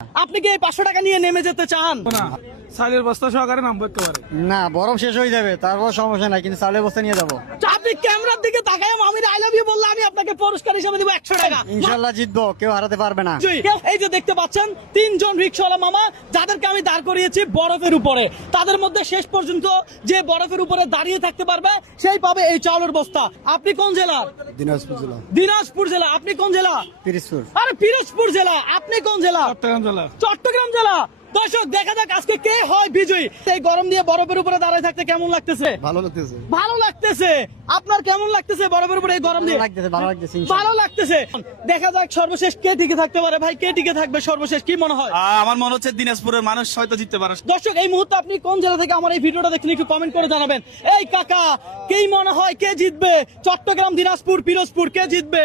আপনি কি এই 500 টাকা নিয়ে নেমে যেতে চান? না, চালের বস্তা সহকারে নামবো একেবারে। না, বরফ শেষ হয়ে যাবে, তারপর সমস্যা নাই, কিন্তু চালের বস্তা নিয়ে যাবো। আপনি ক্যামেরার দিকে তাকায় আমি আই লাভ ইউ বললে আমি আপনাকে পুরস্কার হিসেবে দেব 100 টাকা। ইনশাল্লাহ জিতবো, কেউ হারাতে পারবে না। এই যে দেখতে পাচ্ছেন তিনজন রিকশাওয়ালা মামা যাদেরকে আমি দাঁড় করিয়েছি বরফের উপরে, তাদের মধ্যে শেষ পর্যন্ত যে বরফের উপরে দাঁড়িয়ে থাকতে পারবে সেই পাবে এই চাউলের বস্তা। আপনি কোন জেলা? দিনাজপুর জেলা। দিনাজপুর জেলা। আপনি কোন জেলা? পিরিজপুর। আরে পিরোজপুর জেলা। আপনি কোন জেলা? চট্টগ্রাম জেলা। চট্টগ্রাম জেলা। দর্শক দেখা যাক আজকে কে হয় বিজয়ী। এই গরম দিয়ে বরফের উপরে দাঁড়ায় থাকতে কেমন লাগতেছে? ভালো লাগতেছে। ভালো লাগতেছে। আপনার কেমন লাগতেছে বরফের উপরে এই গরম দিয়ে? ভালো লাগতেছে। ভালো লাগতেছে। দেখা যাক সর্বশেষ কে টিকে থাকতে পারে। ভাই কে টিকে থাকবে সর্বশেষ, কি মনে হয়? আমার মনে হচ্ছে দিনাজপুরের মানুষ হয়তো জিততে পারে। দর্শক এই মুহূর্তে আপনি কোন জেলা থেকে আমার এই ভিডিওটা দেখছেন একটু কমেন্ট করে জানাবেন। এই কাকা কি মনে হয় কে জিতবে? চট্টগ্রাম, দিনাজপুর, পিরোজপুর কে জিতবে?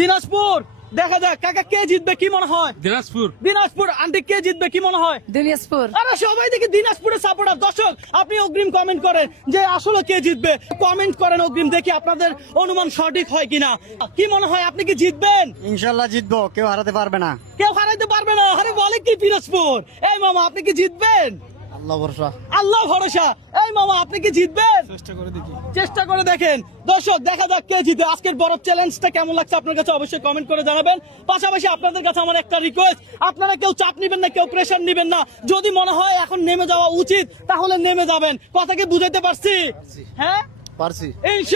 দিনাজপুর। দেখা যাক কাকা কে জিতবে কি মনে হয়? দিনাজপুর। দিনাজপুর। আন্টি কে জিতবে কি মনে হয়? দিনাজপুর। আরে সবাই দেখি দিনাজপুরের সাপোর্টার। দর্শক আপনি অগ্রিম কমেন্ট করেন যে আসলে কে জিতবে, কমেন্ট করেন অগ্রিম, দেখি আপনাদের অনুমান সঠিক হয় কিনা। কি মনে হয় আপনি কি জিতবেন? ইনশাল্লাহ জিতবো, কেউ হারাতে পারবে না। কেউ হারাইতে পারবে না। আরে বলে কি পিরোজপুর। এই মামা আপনি কি জিতবেন? আল্লাহ ভরসা। আল্লাহ ভরসা। এই মামা আপনি কি জিতবেন? চেষ্টা করে দেখি। চেষ্টা করে দেখেন। দর্শক দেখা যাক কে জিতে। আজকের বরফ চ্যালেঞ্জটা কেমন লাগছে আপনার কাছে অবশ্যই কমেন্ট করে জানাবেন। পাশাপাশি আপনাদের কাছে আমার একটা রিকোয়েস্ট, আপনারা কেউ চাপ নেবেন না, কেউ প্রেশার নেবেন না। যদি মনে হয় এখন নেমে যাওয়া উচিত তাহলে নেমে যাবেন। কথা কি বুঝাইতে পারছি? হ্যাঁ পারছি। ইনশাআল্লাহ।